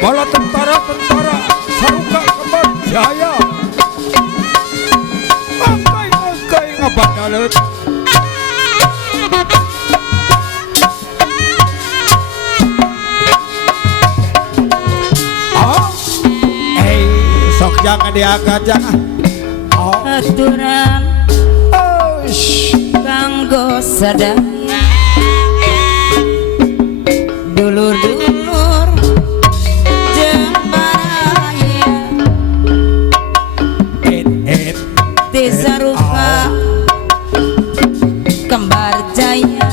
bala tentara-tentara Saruka Kembar Jaya mangkai ngabadalet sok jangan diangkat jangan aturan kanggo sadaya dulur-dulur jeung baraya ti Saruka Kembar Jaya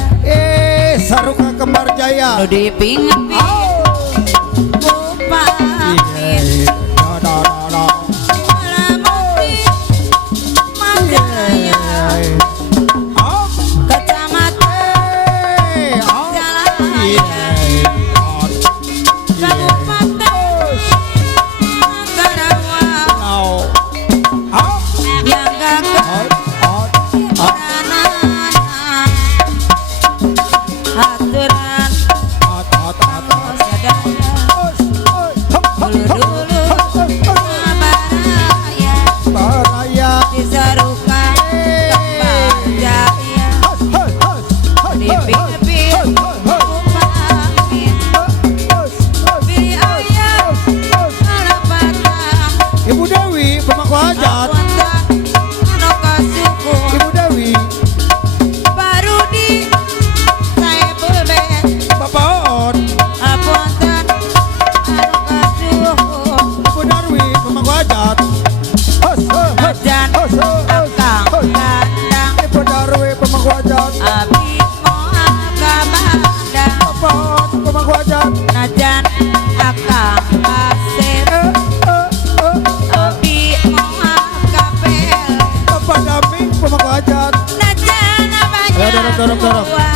Saruka Kembar Jaya nu dipingin-pingin dorong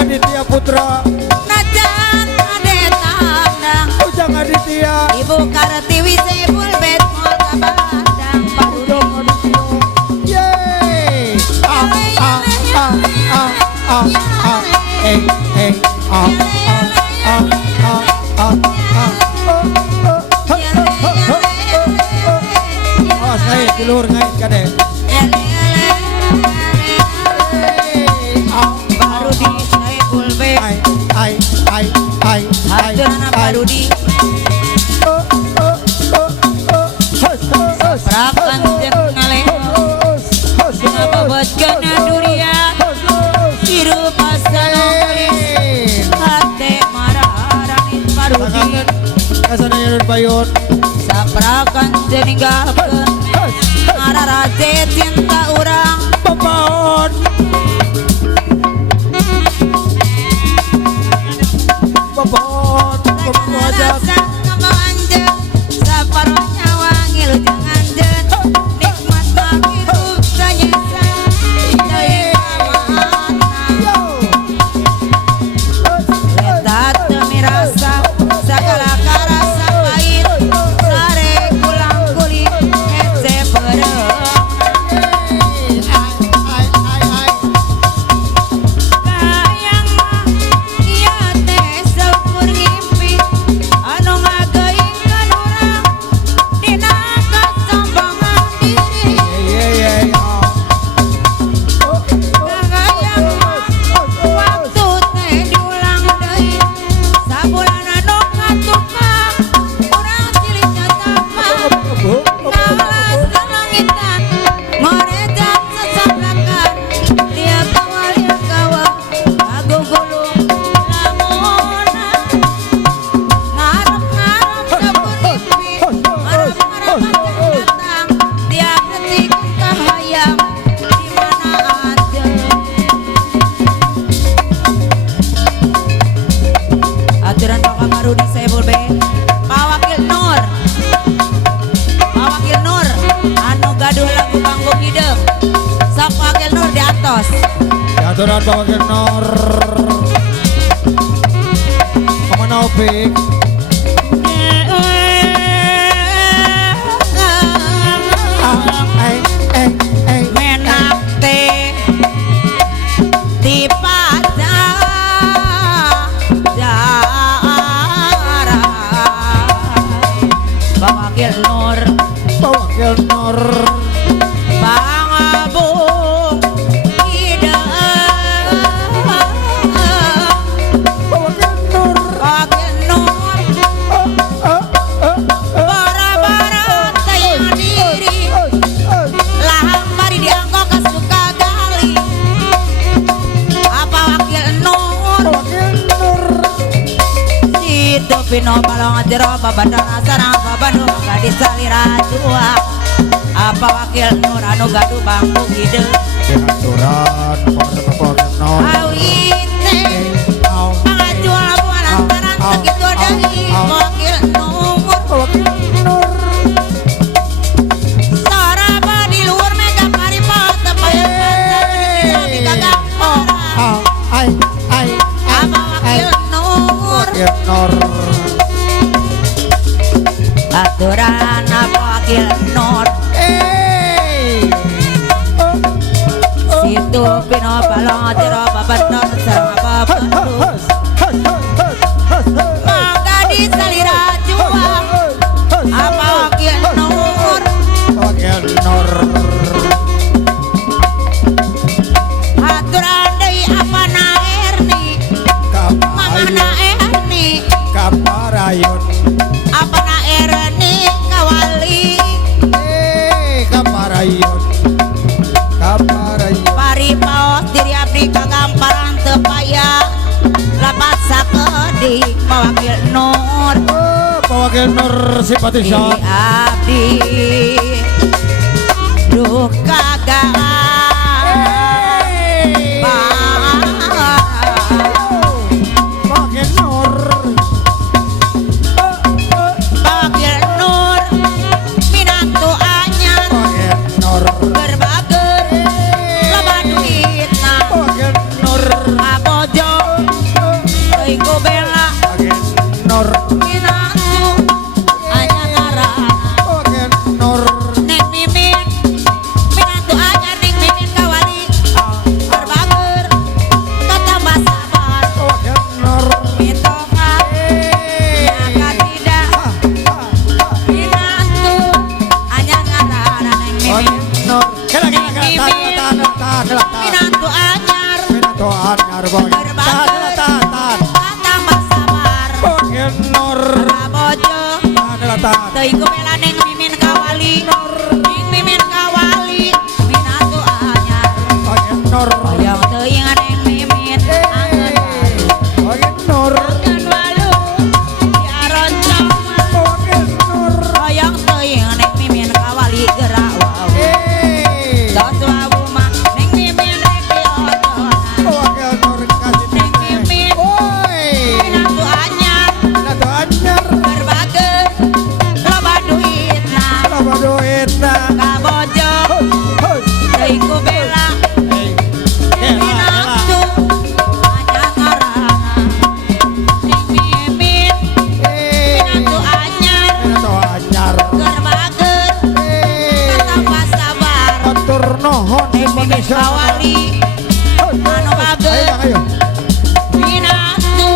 Aditya Putra najan ade tandang Ujang Aditya Ibu Kartiwi Sebul Bet Mall Kabandang Parudong yeay saya di luar ngait kade Parudi Prakan jeung ngaleho ngabobotkeun durian hirup pasangeun hate mararangin Parudi kasanayun bayun saprakan jeung ninggalkeun ngararaje cinta urang papaon anu Aturan Pak Wakil Nur Mama Naufik menakte di pajajaran Pak Wakil Nur Pak Wakil Nur Bangabung ide Pak Wakil Nur Wakil Nur bara-bara tayang diri lahang mari diangkok ke suka gali apa Wakil Nur Wakil Nur situ pino balong jero babandana sarang babanu gadis salira tua apa Wakil Nur anu gaduh bangku ide Aturan Pak Wakil Nur awite pangajual buah lantaran segitu deui Wakil Nur Pak Wakil Nur saraba di luar mega paripot tepayan di kagampara apa Wakil Nur Wakil Nur aturan apa Wakil Nur situ pino balong jero babandon sareng babandu mangga di salira juang apa Wakil Nur Wakil Nur aturan deui apa na Erni mama na Erni Kaparayun apa na Erni kawali Kaparayun Kaparayun paripaos diri abdi kagamparan teu payah lapat sakedik Pak Wakil Nur Pak Wakil Nur di simpatisan abdi duh kagak Wakil Nur Wakil Nur minantu anyar Wakil Nur berbager loba duitna Wakil Nur abojo teuing ku bela Wakil Nur minantu anyar ngarana Wakil Nur Neng Mimin minantu anyar Neng Mimin kawali berbager tatambah sabar Wakil Nur mitonga nyaka tidak minantu anyar ngarana Neng Mimin Nur kela tahan minantu anyar Minato anyar berbager tatambah sabar Wakil Nur abojo tahan teuing ku bela Neng Mimin kawali Neng Mimin kawali minantu anyar Wakil Nur hoyong teuing Neng Mimin angeun Wakil Nur angeun walu diaron caman Wakil Nur hoyong teuing Neng Mimin kawali gerak wau tos wawu mah Neng Mimin rek diotonan Wakil Nur kasih Neng Mimin minantu anyar Minato anyar berbager loba duitna Berapa duitna kabojo teuing ku bela minantu anyar ngarana Neng Mimin minantu anyar Minato anyar berbager tatambah sabar Atur nuhun Neng Mimin kawali anu bager Ayo minantu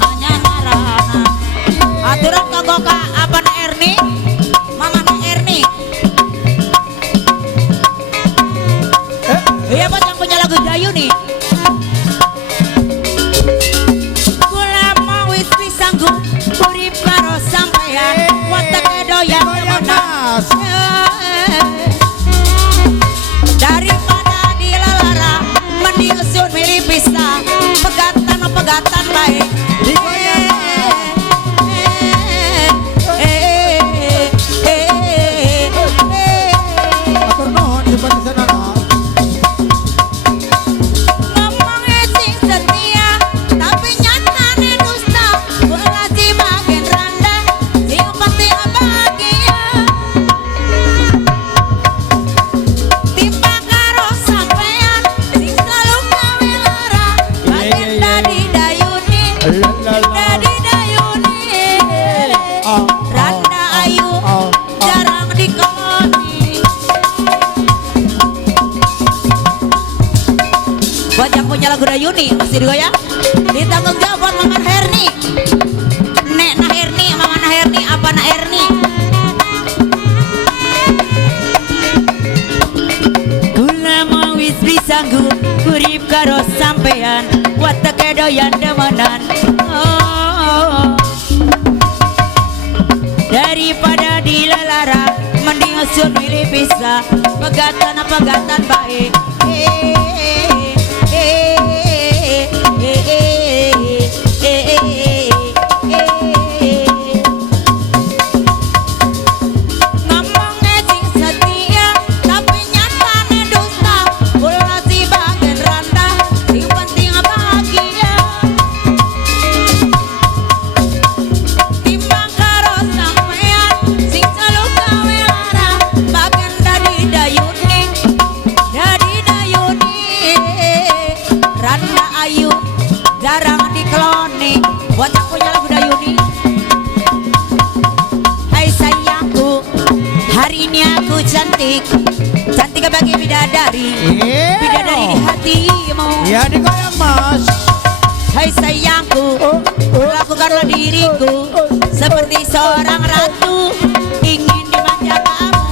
anyar ngarana aturan kagoka apa na Erni mama na Erni iya buat yang punya lagu Jayu nih kula mau wis sanggup urip karo sampean watake doyan Mas daripada dilalara lagu Dayuni masih digoyang. Ditanggung jawab Mama Herni. Nek na Herni, Mama na Herni, apa na Herni? Kula mau wis disanggup urip karo sampean, watake doyan demenan. Oh, daripada dilalara mending sun milih pisah, pegatan baik. Ngomongnya sing setia tapi nyatane dusta, kula si bagian rantah sing penting bahagia. Timbang karo sampean sing selalu gawe lara, bagian dari dayuni Randa Ayu jarang dikeloni. Buat yang punya lagu Dayuni. Hai sayangku, hari ini aku cantik, cantik bagi bidadari, bidadari di hatimu. Ya digoyang mas. Hai sayangku, lakukanlah diriku seperti seorang ratu, ingin dimanja kamu.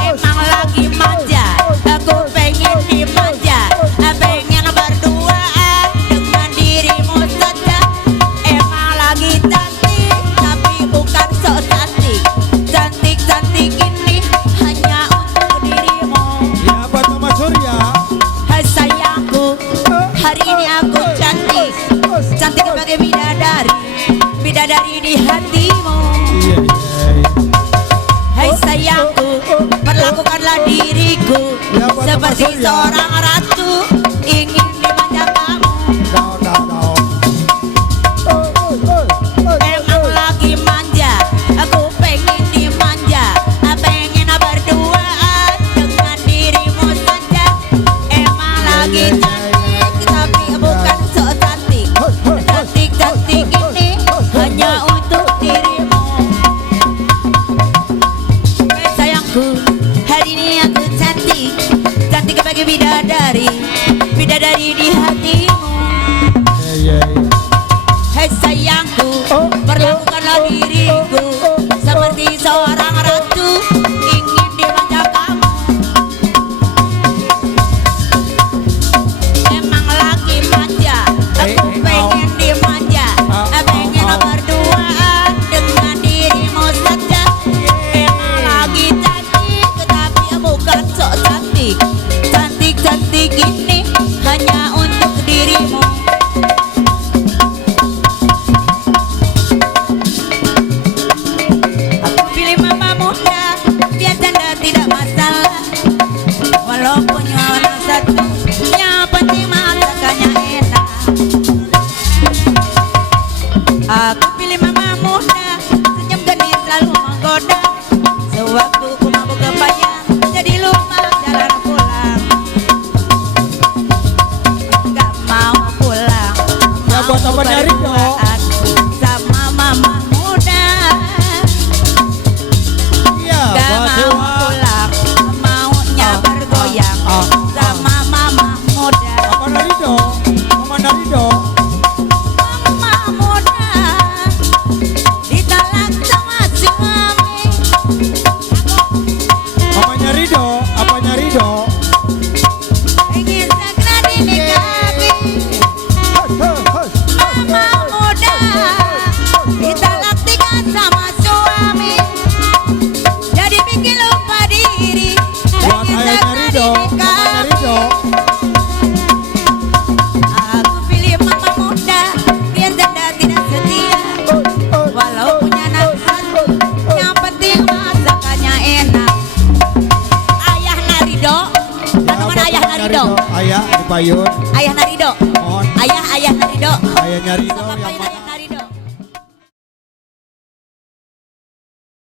Emang lagi manja, aku pengen dimanja, pengen berduaan dengan dirimu saja. Emang lagi cantik, tapi bukan sok cantik. Cantik-cantik ini hanya untuk dirimu. Ya buat Mama Surya. Hai sayangku, hari ini aku cantik, cantik sebagai bidadari, bidadari di hatimu. Hai sayangku, perlakukanlah diriku Ya, buat seperti Mama Surya. seorang ratu, ingin dimanja kamu. Emang lagi manja, aku pengen dimanja, pengen berduaan dengan dirimu saja. Emang lagi cantik, tapi bukan sok cantik. Cantik-cantik ini hanya untuk dirimu. Hai sayangku, hari ini aku cantik, cantik bagi bidadari, bidadari di hatimu. Hai sayangku, perlakukanlah diriku seperti seorang ratu, ingin dimanja kamu. Emang lagi manja, aku pengen dimanja, pengen berduaan dengan dirimu saja. Emang lagi cantik, tapi bukan sok cantik. Cantik-cantik ini hanya untuk dirimu. Aku pilih mama muda, biar janda tidak masalah. Walaupun nyawa satu, yang penting masakannya enak. Aku pilih mama muda, senyum genis selalu menggoda. Sewaktu ku mabuk kebayang, jadi lupa jalan pulang. Gak mau pulang, Ya, buat mau apa nyari, dong? berduaan sama mama muda. Iya Gak buat mau Dewa. pulang, maunya bergoyang sama mama muda. Mama Narido. Mama Narido. Mama muda ditalak sama suami. Mamanya Rido. Apanya Rido? Pengen segera dinikahi. Mama muda ditalak tiga sama suami, jadi bikin lupa diri. Buat Pengen ayahnya segera Rido. Mamanya dinikahi. Rido. Aku pilih mama muda, biar janda tidak setia. Walau punya anak satu, yang penting masakannya enak. Ayah Narido, kandungan ayah Narido, Ayah di Payun. ayah Narido, Mohon ayah Narido. ayahnya Rido Sama yang Pak Inayah.